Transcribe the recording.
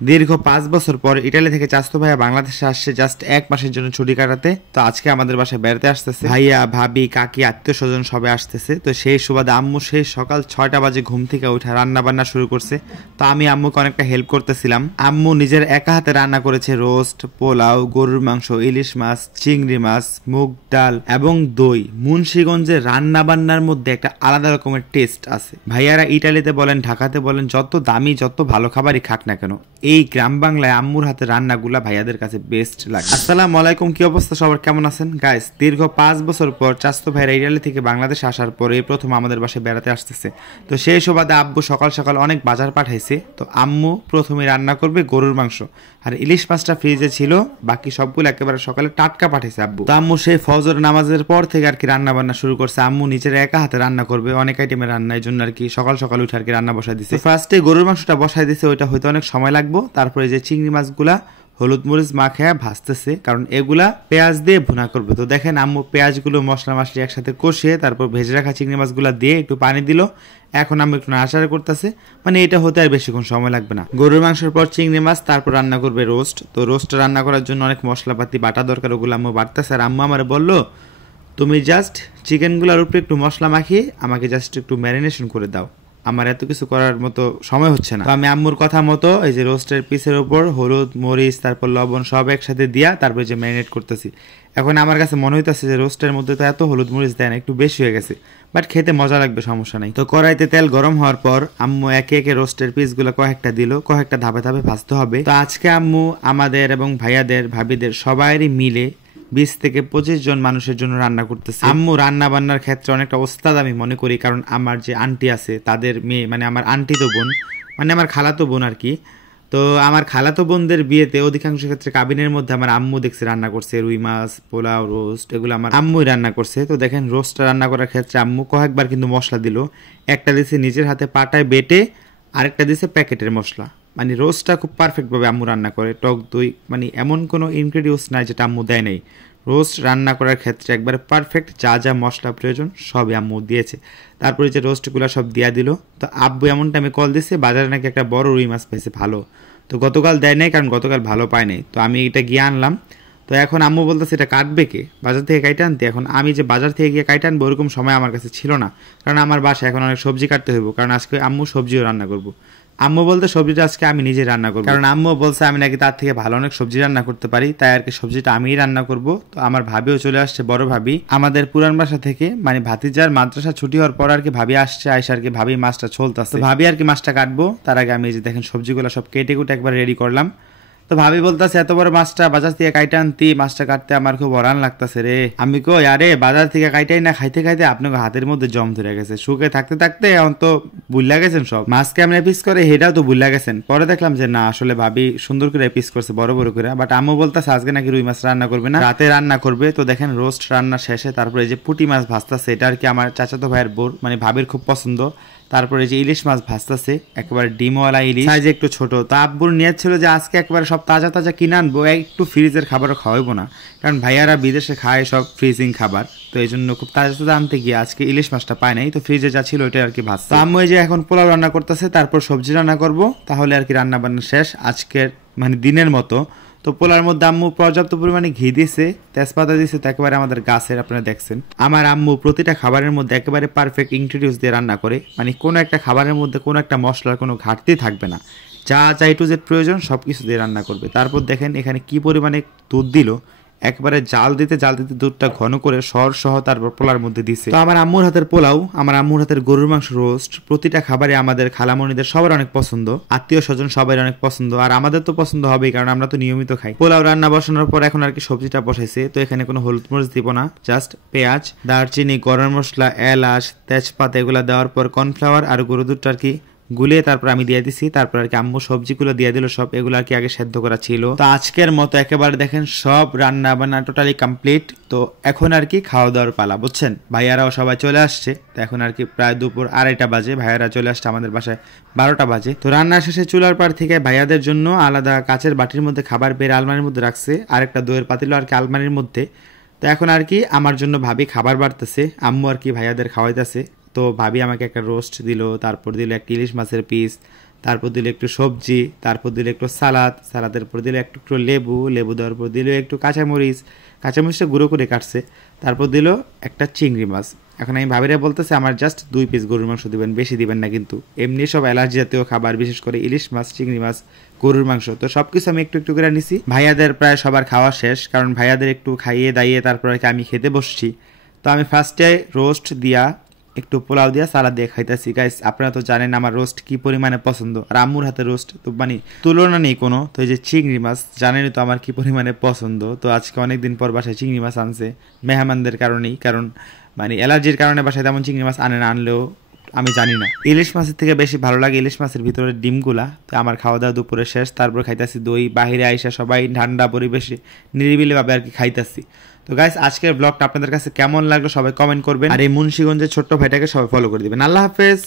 দীর্ঘ 5 বছর পর ইটালি থেকে চাচতো ভাইয়া বাংলাদেশে আসছে জাস্ট 1 মাসের জন্য ছুটি কাটাতে। তো আজকে আমাদের বাসায় বেড়াতে আসতেছে ভাইয়া, ভাবি, কাকি, আত্মীয় স্বজন সবাই আসতেছে। তো সেই সুবাদে আম্মু সেই সকাল 6টা বাজে ঘুম থেকে উঠে রান্না বান্না শুরু করছে। তো আমি আম্মুকে অনেকটা হেল্প করতেছিলাম। আম্মু নিজের একা হাতে রান্না করেছে রোস্ট, পোলাও, গরুর মাংস, ইলিশ মাছ, চিংড়ি মাছ, মুগ ডাল এবং দই। মুন্সিগঞ্জের রান্না বান্নার মধ্যে একটা আলাদা রকমের টেস্ট আছে। ভাইয়ারা ইটালিতে বলেন, ঢাকাতে বলেন, যত দামি যত ভালো খাবারই খাক না কেন, এই গ্রাম বাংলায় আম্মুর হাতে রান্নাগুলা ভাইয়াদের কাছে বেস্ট লাগে। আসসালামু আলাইকুম, কি অবস্থা সবার, কেমন আছেন গাইস? দীর্ঘ 5 বছর পর চাচতো ভাইরা ইটালি থেকে বাংলাদেশে আসার পরে প্রথম আমাদের বাসায় বেড়াতে আসতেছে। তো সেই সুবাদে আব্বু সকাল সকাল অনেক বাজার পাঠাইছে। তো আম্মু প্রথমে রান্না করবে গরুর মাংস, আর ইলিশ মাছটা ফ্রিজে ছিল, বাকি সবগুলো একেবারে সকালে টাটকা পাঠাইছে আব্বু। তো আম্মু সেই ফজর নামাজের পর থেকে আর কি রান্না বান্না শুরু করছে। আম্মু নিজের একা হাতে রান্না করবে, অনেক আইটেমের রান্না, এই জন্য আর কি সকাল সকাল উঠে আর কি রান্না বসাই দিছে। ফার্স্টে গরুর মাংসটা বসাই দিছে, ওইটা হয়তো অনেক সময় লাগবে। তারপরে যে চিংড়ি মাছগুলা হলুদ মরিচ মাখায় ভাজতেছে, কারণ এগুলা পেঁয়াজ দিয়ে ভুনা করবে। তো দেখেন আম্মু পেঁয়াজগুলো মশলা মশলি একসাথে কষিয়ে তারপর ভেজে রাখা চিংড়ি মাছগুলা দিয়ে একটু পানি দিল। এখন আম্মু একটু নাড়াচাড়া করতেছে, মানে এটা হতে আর বেশিক্ষণ সময় লাগবে না। গরুর মাংসের পর চিংড়ি মাছ, তারপর রান্না করবে রোস্ট। তো রোস্ট রান্না করার জন্য অনেক মশলাপাতি বাটা দরকার, ওগুলো আম্মু বাড়তেছে। আর আম্মু আমার বললো, তুমি জাস্ট চিকেনগুলোর উপরে একটু মশলা মাখিয়ে আমাকে জাস্ট একটু ম্যারিনেশন করে দাও, আমার এত কিছু করার মতো সময় হচ্ছে না। তো আমি আম্মুর কথা মতো এই যে রোস্টের পিসের উপর হলুদ মরিচ তারপর লবণ সব একসাথে দিয়া তারপর যে ম্যারিনেট করতেছি। এখন আমার কাছে মনে হইতেছে যে রোস্টের মধ্যে তো এত হলুদ মরিচ দেয় না, একটু বেশি হয়ে গেছে, বাট খেতে মজা লাগবে, সমস্যা নাই। তো কড়াইতে তেল গরম হওয়ার পর আম্মু একে একে রোস্টের পিসগুলো কয়েকটা দিল, কয়েকটা ধাপে ধাপে ভাজতে হবে। তো আজকে আম্মু আমাদের এবং ভাইয়াদের ভাবিদের সবাইরই মিলে 20 থেকে 25 জন মানুষের জন্য রান্না করতেছে। আম্মু রান্না বান্নার ক্ষেত্রে অনেকটা ওস্তাদ আমি মনে করি, কারণ আমার যে আন্টি আছে তাদের মেয়ে, মানে আমার আন্টি তো বোন, মানে আমার খালাতো বোন আর কি। তো আমার খালাতো বোনদের বিয়েতে অধিকাংশ ক্ষেত্রে কাবিনের মধ্যে আমার আম্মু দেখছে রান্না করছে, রুই মাছ, পোলাও, রোস্ট, এগুলো আমার আম্মুই রান্না করছে। তো দেখেন রোস্টটা রান্না করার ক্ষেত্রে আম্মু কয়েকবার কিন্তু মশলা দিল। একটা দিছে নিজের হাতে পাটায় বেটে, আরেকটা দিছে প্যাকেটের মশলা। মানে রোস্টটা খুব পারফেক্টভাবে আম্মু রান্না করে। টক দই, মানে এমন কোনো ইনগ্রেডিয়েন্টস নাই যেটা আম্মু দেয় নাই। রোস্ট রান্না করার ক্ষেত্রে একবারে পারফেক্ট, যা যা মশলা প্রয়োজন সবই আম্মু দিয়েছে। তারপরে যে রোস্টগুলো সব দিয়া দিল। তো আব্বু এমন টাইমে কল দিছে, বাজারে নাকি একটা বড় রুই মাছ পেয়েছে ভালো। তো গতকাল দেয় নাই, কারণ গতকাল ভালো পায় নাই। তো আমি এটা গিয়ে আনলাম। তো এখন আম্মু বলতেছে এটা কাটবে কে, বাজার থেকে কাইটে আনতে। এখন আমি যে বাজার থেকে গিয়ে কাইটে আনবো ওরকম সময় আমার কাছে ছিল না, কারণ আমার বাসায় এখন অনেক সবজি কাটতে হইব, কারণ আজকে আম্মু সবজিও রান্না করবো। আম্মু বলতে সবজিটা আজকে আমি নিজে রান্না করবো, কারণ আম্মু বলছে আমি নাকি তার থেকে ভালো অনেক সবজি রান্না করতে পারি, তাই আর কি সবজিটা আমিই রান্না করব। তো আমার ভাবিও চলে আসছে, বড় ভাবি আমাদের পুরান বাসা থেকে, মানে ভাতিজার মাদ্রাসা ছুটি হওয়ার পর আর কি ভাবি আসছে, আইসা আর কি ভাবি মাছটা চলতেছে, ভাবি আর কি মাছটা কাটবো। তার আগে আমি এই যে দেখেন সবজিগুলো সব কেটে কুটে একবার রেডি করলাম। তো ভাবি বলতেছে এত বড় মাছটা বাজার থেকে কাইটা আনতি, মাছটা কাটতে আমার খুব হরান লাগতেছে রে। আমি কই আরে বাজার থেকে কাইটাই না, খাইতে খাইতে আপনাকে হাতের মধ্যে জম ধরে গেছে, শুকে থাকতে থাকতে এখন তো বুল্লা গেছেন সব, মাছ কেমন পিস করে সেটাও তো বুল্লা গেছেন। পরে দেখলাম যে না, আসলে ভাবি সুন্দর করে পিস করছে, বড় বড় করে। বাট আম্মু বলতেছে আজকে নাকি রুই মাছ রান্না করবে না, রাতে রান্না করবে। তো দেখেন রোস্ট রান্না শেষে তারপরে এই যে পুঁটি মাছ ভাজতেছে, এটা আর কি আমার চাচাতো ভাইয়ের বোর, মানে ভাবির খুব পছন্দ। তারপরে যে ইলিশ মাছ ভাজতেছে, একেবারে ডিমওয়ালা ইলিশ, সাইজে একটু ছোট। তো আব্বুর নিয়ত ছিল যে আজকে একবারে সব তাজা তাজা কিনে আনবো, একটু ফ্রিজের খাবারও খাওয়াবো না, কারণ ভাইয়ারা বিদেশে খায় সব ফ্রিজিং খাবার। তো এই জন্য খুব তাজা তাজা আনতে গিয়ে আজকে ইলিশ মাছটা পায় নাই, তো ফ্রিজে যা ছিল ওইটাই আর কি ভাজছে। আম্মু এই যে এখন পোলাও রান্না করতেছে, তারপর সবজি রান্না করব, তাহলে আর কি রান্না বান্না শেষ আজকের মানে দিনের মতো। তো পোলার মধ্যে আম্মু পর্যাপ্ত পরিমাণে ঘি দিছে, তেজপাতা দিছে, তো একেবারে আমাদের গাছের, আপনারা দেখছেন। আমার আম্মু প্রতিটা খাবারের মধ্যে একেবারে পারফেক্ট ইনগ্রেডিয়েন্টস দিয়ে রান্না করে, মানে কোনো একটা খাবারের মধ্যে কোনো একটা মশলার কোনো ঘাটতি থাকবে না, যা যা টু জেড প্রয়োজন সব কিছু দিয়ে রান্না করবে। তারপর দেখেন এখানে কি পরিমাণে দুধ দিল, একবারে জাল দিতে দুধটা ঘন করে সর সহ তারপর পোলার মধ্যে দিছে। তো আমার আম্মুর হাতের পোলাও, আমার আম্মুর হাতের গরুর মাংস রোস্ট, প্রতিটা খাবারে আমাদের খালামণিদের সবার অনেক পছন্দ, আত্মীয় স্বজন সবাই অনেক পছন্দ, আর আমাদের তো পছন্দ হবেই, কারণ আমরা তো নিয়মিত খাই। পোলাও রান্না বসানোর পর এখন আর কি সবজিটা বসাইছে। তো এখানে কোনো হলুদ মরিচ দিব না, জাস্ট পেঁয়াজ, দারচিনি, গরম মশলা, এলাচ, তেজপাতা এগুলো দেওয়ার পর কর্নফ্লাওয়ার আর গরু দুধটা আর কি গুলিয়ে তারপর আমি দিয়ে দিছি। তারপর আর কি আম্মু সবজিগুলো দিয়ে দিল, সব এগুলো আর কি আগে সেদ্ধ করা ছিল। তো আজকের মতো একেবারে দেখেন সব রান্না বান্না টোটালি কমপ্লিট। তো এখন আর কি খাওয়া দাওয়ার পালা, বুঝছেন। ভাইয়ারাও সবাই চলে আসছে। তো এখন আর কি প্রায় দুপুর 2:30 বাজে, ভাইয়ারা চলে আসছে আমাদের বাসায় 12টা বাজে। তো রান্না শেষে চুলার পার থেকে ভাইয়াদের জন্য আলাদা কাচের বাটির মধ্যে খাবার বের আলমারির মধ্যে রাখছে, আরেকটা দইয়ের পাতিল আর কি আলমারির মধ্যে। তো এখন আর কি আমার জন্য ভাবি খাবার বাড়তেছে, আম্মু আর কি ভাইয়াদের খাওয়াইতেছে। তো ভাবি আমাকে একটা রোস্ট দিল, তারপর দিল একটা ইলিশ মাছের পিস, তারপর দিল একটু সবজি, তারপর দিল একটু সালাদ, সালাদের পর দিল একটু একটু লেবু, লেবু দেওয়ার পর দিল একটু কাঁচামরিচ, কাঁচামরিচটা গুঁড়ো করে কাটছে, তারপর দিল একটা চিংড়ি মাছ। এখন আমি ভাবিরা বলতেছে আমার জাস্ট 2 পিস গরুর মাংস দিবেন, বেশি দিবেন না কিন্তু, এমনি সব অ্যালার্জি জাতীয় খাবার, বিশেষ করে ইলিশ মাছ, চিংড়ি মাছ, গরুর মাংস, তো সবকিছু আমি একটু একটু করে নিছি। ভাইয়াদের প্রায় সবার খাওয়া শেষ, কারণ ভাইয়াদের একটু খাইয়ে দাইয়ে তারপরে আমি খেতে বসছি। তো আমি ফার্স্টে রোস্ট দিয়া একটু পোলাও দিয়া সালাদ দিয়ে খাইতেছি। গাইস আপনারা তো জানেন আমার রোস্ট কি পরিমাণে পছন্দ, আর আম্মুর হাতে রোস্ট তো মানে তুলনা নেই কোনো। তো এই যে চিংড়ি মাছ জানেনই তো আমার কি পরিমাণে পছন্দ। তো আজকে অনেকদিন পর বাসায় চিংড়ি মাছ আনছে মেহমানদের কারণেই, কারণ মানে অ্যালার্জির কারণে বাসায় তেমন চিংড়ি মাছ আনে না, আনলেও আমি জানি না। ইলিশ মাছের থেকে বেশি ভালো লাগে ইলিশ মাছের ভিতরে ডিমগুলা। তো আমার খাওয়া দাওয়া দুপুরে শেষ, তারপর খাইতেছি দই, বাহিরে আইসা সবাই ঠান্ডা পরিবেশে নিরিবিলি ভাবে আর কি খাইতেছি। তো গাইস আজকের ব্লগটা আপনাদের কাছে কেমন লাগলো সবাই কমেন্ট করবেন, আর এই মুন্সিগঞ্জের ছোট্ট ভাইটাকে সবাই ফলো করে দিবেন। আল্লাহ হাফেজ।